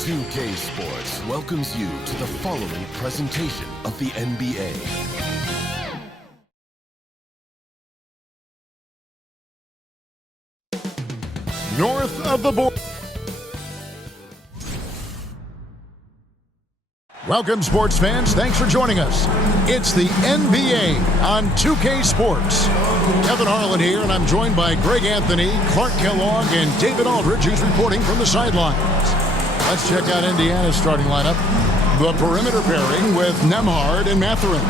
2K Sports welcomes you to the following presentation of the NBA. North of the border. Welcome, sports fans. Thanks for joining us. It's the NBA on 2K Sports. Kevin Harlan here, and I'm joined by Greg Anthony, Clark Kellogg, and David Aldridge, who's reporting from the sidelines. Let's check out Indiana's starting lineup. The perimeter pairing with Nembhard and Mathurin.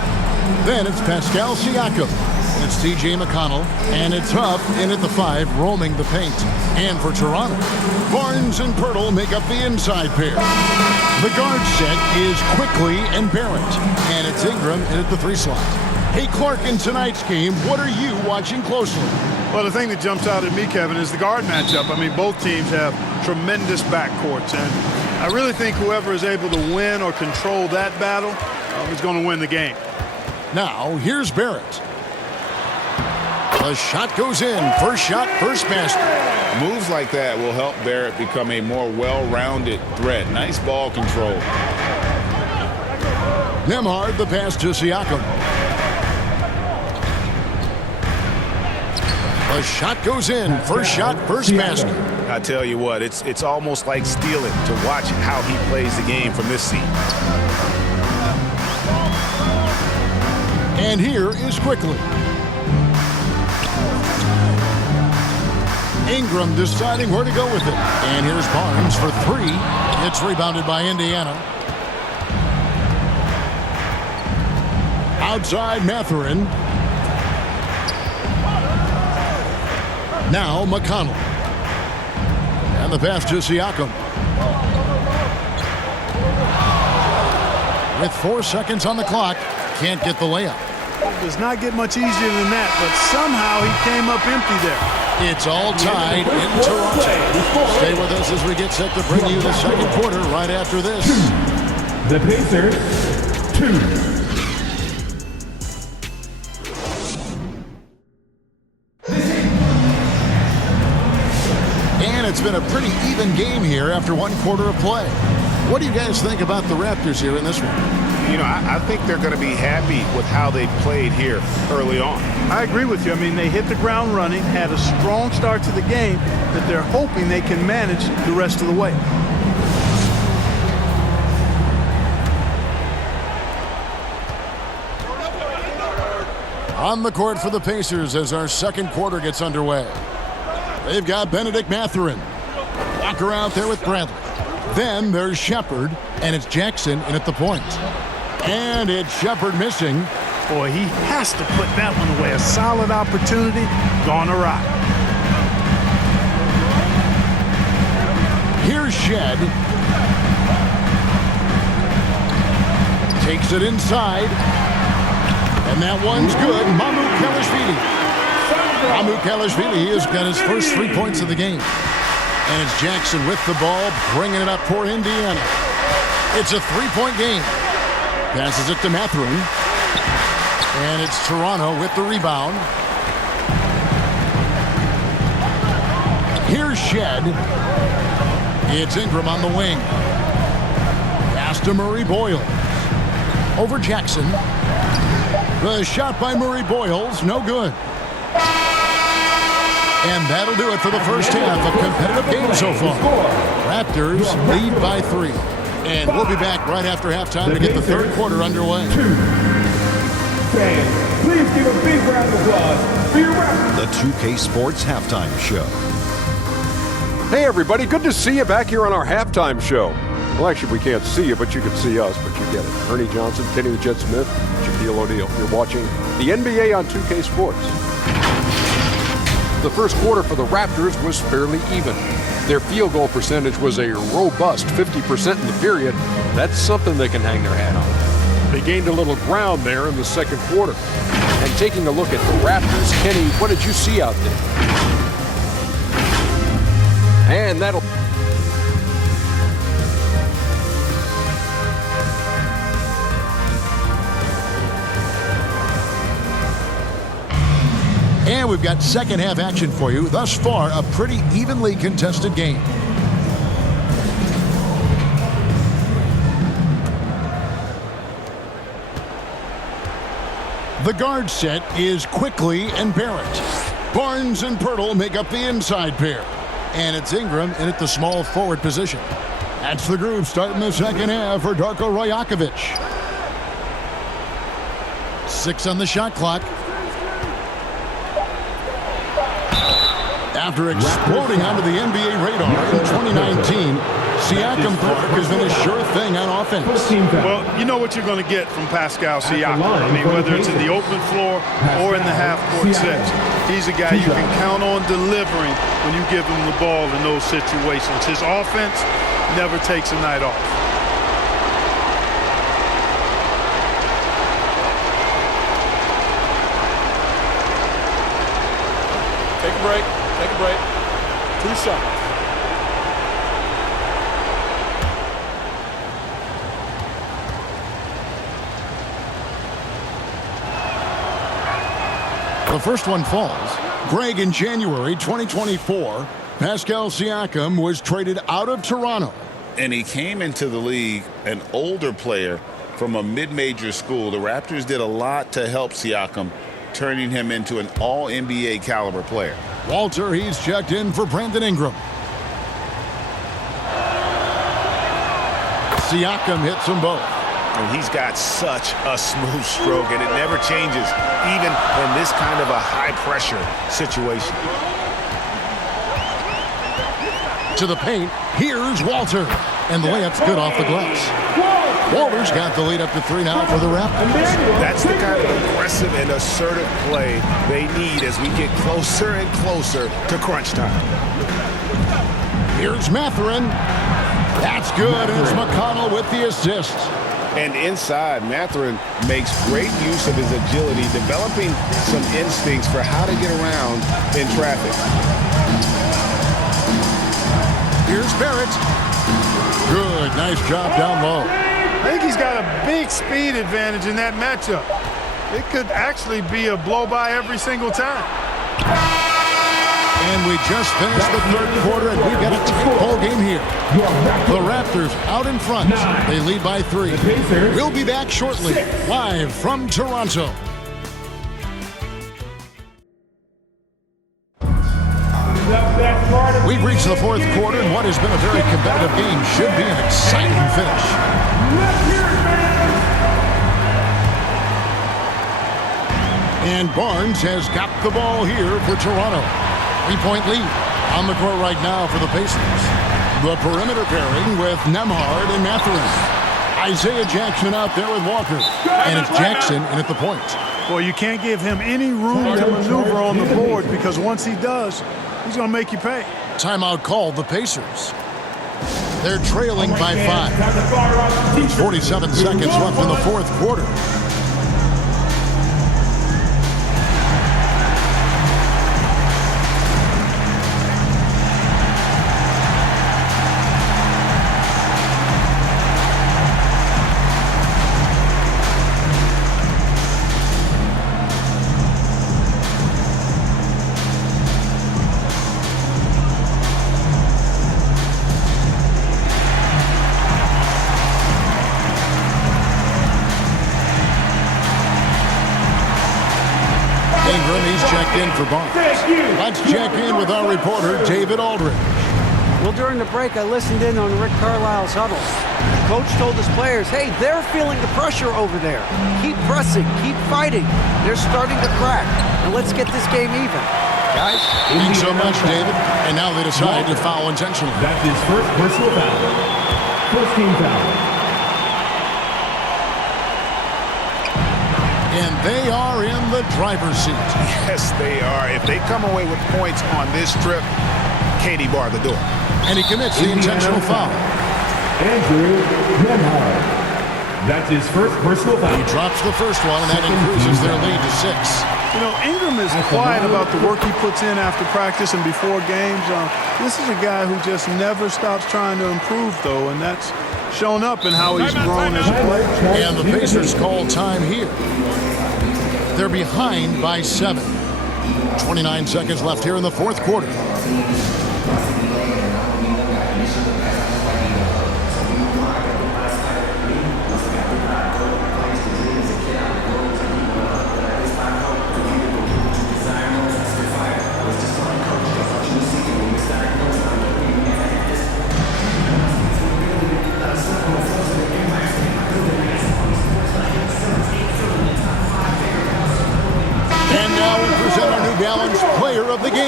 Then it's Pascal Siakam. It's T.J. McConnell, and it's Huff in at the 5, roaming the paint. And for Toronto, Barnes and Pirtle make up the inside pair. The guard set is Quickly and Barrett, and it's Ingram in at the 3 slot. Hey, Clark, in tonight's game, what are you watching closely? Well, the thing that jumps out at me, Kevin, is the guard matchup. I mean, both teams have tremendous backcourts, and I really think whoever is able to win or control that battle is going to win the game. Now, here's Barrett. The shot goes in. First shot, first basket. Moves like that will help Barrett become a more well-rounded threat. Nice ball control. Nembhard, the pass to Siakam. The shot goes in. First shot, first basket. I tell you what, it's almost like stealing to watch how he plays the game from this seat. And here is Quickly. Ingram deciding where to go with it. And here's Barnes for 3. It's rebounded by Indiana. Outside Mathurin. Now McConnell. And the pass to Siakam. With 4 seconds on the clock, can't get the layup. It does not get much easier than that, but somehow he came up empty there. It's all tied in Toronto. Stay with us as we get set to bring you the second quarter right after this. The Pacers, 2. And it's been a pretty even game here after 1 quarter of play. What do you guys think about the Raptors here in this one? You know, I think they're going to be happy with how they played here early on. I agree with you. I mean, they hit the ground running, had a strong start to the game that they're hoping they can manage the rest of the way. On the court for the Pacers as our second quarter gets underway. They've got Benedict Mathurin. Walker out there with Bradley. Then there's Shepard, and it's Jackson in at the point. And it's Shepard missing. Boy, he has to put that one away. A solid opportunity, gone awry. Here's Shed. Takes it inside. And that one's good. Mamu Kalashvili has got his first 3 points of the game. And it's Jackson with the ball, bringing it up for Indiana. It's a 3-point game. Passes it to Mathurin. And it's Toronto with the rebound. Here's Shed. It's Ingram on the wing. Pass to Murray Boyles. Over Jackson. The shot by Murray Boyles, no good. And that'll do it for the first half of competitive game so far. Raptors lead by 3. And we'll be back right after halftime to get the third quarter underway. 2. Fans, please give a big round of applause for your Raptors. The 2K Sports Halftime Show. Hey everybody, good to see you back here on our halftime show. Well, actually, we can't see you, but you can see us, but you get it. Ernie Johnson, Kenny the Jet Smith, Shaquille O'Neal. You're watching the NBA on 2K Sports. The first quarter for the Raptors was fairly even. Their field goal percentage was a robust 50% in the period. That's something they can hang their hat on. They gained a little ground there in the second quarter. And taking a look at the Raptors, Kenny, what did you see out there? And that'll... And we've got second half action for you. Thus far, a pretty evenly contested game. The guard set is Quickly and Barrett. Barnes and Pirtle make up the inside pair. And it's Ingram in at the small forward position. That's the group starting the second half for Darko Rajakovic. 6 on the shot clock. After exploding onto the NBA radar in 2019, Siakam Clark has been a sure thing on offense. Well, you know what you're going to get from Pascal Siakam. I mean, whether it's in the open floor or in the half-court section. He's a guy you can count on delivering when you give him the ball in those situations. His offense never takes a night off. Take a break. Take a break. 2 shots. The first one falls. Greg, in January 2024, Pascal Siakam was traded out of Toronto. And he came into the league an older player from a mid-major school. The Raptors did a lot to help Siakam, turning him into an all-NBA caliber player. Walter, he's checked in for Brandon Ingram. Siakam hits them both. And he's got such a smooth stroke, and it never changes, even in this kind of a high-pressure situation. To the paint, here's Walter. And the layup's good off the glass. Walter's got the lead up to 3 now for the Raptors. That's the kind of aggressive and assertive play they need as we get closer and closer to crunch time. Here's Mathurin. That's good, and it's McConnell with the assist. And inside, Mathurin makes great use of his agility, developing some instincts for how to get around in traffic. Here's Barrett. Good, nice job down low. I think he's got a big speed advantage in that matchup. It could actually be a blow-by every single time. And we just finished the third quarter, and we've got a tight ball game here. The Raptors out in front. They lead by 3. We'll be back shortly, live from Toronto. We've reached the fourth quarter, and what has been a very competitive game should be an exciting finish. And Barnes has got the ball here for Toronto. 3-point lead on the court right now for the Pacers. The perimeter pairing with Nembhard and Mathurin. Isaiah Jackson out there with Walker. And it's Jackson in at the point. Well, you can't give him any room to maneuver on the board, because once he does, he's going to make you pay. Timeout called the Pacers. They're trailing by 5. 47 seconds left in the fourth quarter. In for Barnes. Let's check in with our reporter, David Aldridge. Well, during the break, I listened in on Rick Carlisle's huddle. The coach told his players, hey, they're feeling the pressure over there. Keep pressing, keep fighting. They're starting to crack. And let's get this game even. Guys? Thanks so much, David. And now they decide to foul intentionally. That's his first personal foul. First team foul. And they are in the driver's seat. Yes, they are. If they come away with points on this trip, Katie bar the door. And he commits the intentional foul. Andrew Nembhard. That's his first personal foul. He drops the first one, and that increases their lead to 6. You know, Ingram is quiet about the work he puts in after practice and before games. This is a guy who just never stops trying to improve, though, and that's shown up in how he's grown as a player. And the Pacers call time here. They're behind by 7. 29 seconds left here in the fourth quarter.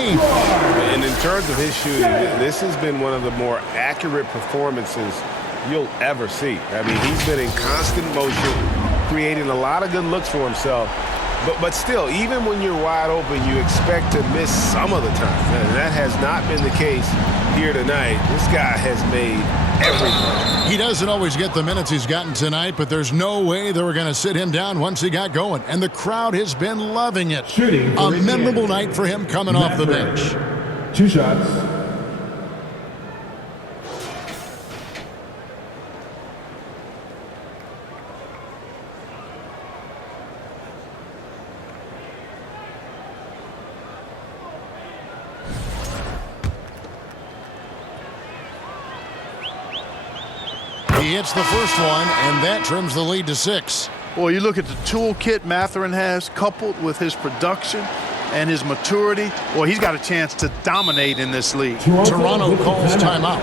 game. And in terms of his shooting, this has been one of the more accurate performances you'll ever see. I mean, he's been in constant motion, creating a lot of good looks for himself. But still, even when you're wide open, you expect to miss some of the time. And that has not been the case here tonight. This guy has made everything. He doesn't always get the minutes he's gotten tonight, but there's no way they were going to sit him down once he got going. And the crowd has been loving it. Shooting a memorable night for him coming off the bench. 2 shots. He hits the first one, and that trims the lead to 6. Well, you look at the toolkit Mathurin has, coupled with his production and his maturity. Well, he's got a chance to dominate in this league. Toronto calls timeout.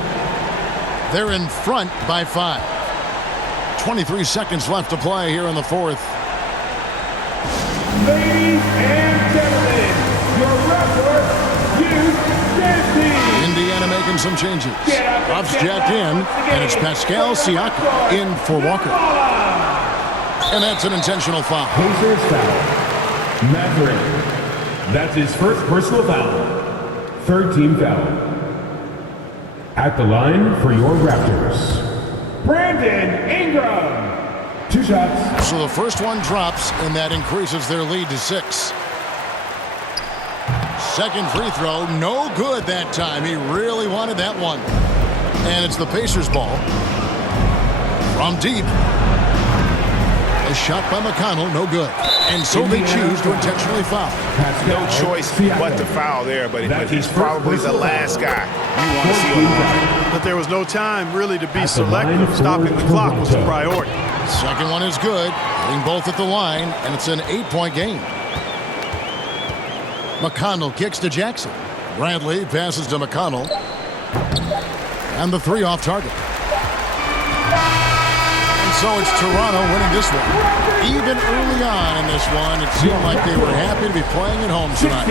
They're in front by 5. 23 seconds left to play here in the fourth. Ladies and gentlemen, your Raptors youth dance team. Indiana making some changes. Ruff's jacked in, and it's Pascal Siakam in for Walker. And that's an intentional foul. Pacers foul. Mathurin. That's his first personal foul. Third team foul. At the line for your Raptors, Brandon Ingram. 2 shots. So the first one drops, and that increases their lead to 6. Second free throw, no good that time. He really wanted that one. And it's the Pacers' ball. From deep. A shot by McConnell, no good. And so they choose to intentionally foul. No choice but to foul there, but he's probably the last guy you want to see on the line. But there was no time really to be selective. Stopping the clock was the priority. Second one is good. Hitting both at the line, and it's an 8-point game. McConnell kicks to Jackson. Bradley passes to McConnell. And the 3 off target. And so it's Toronto winning this one. Even early on in this one, it seemed like they were happy to be playing at home tonight.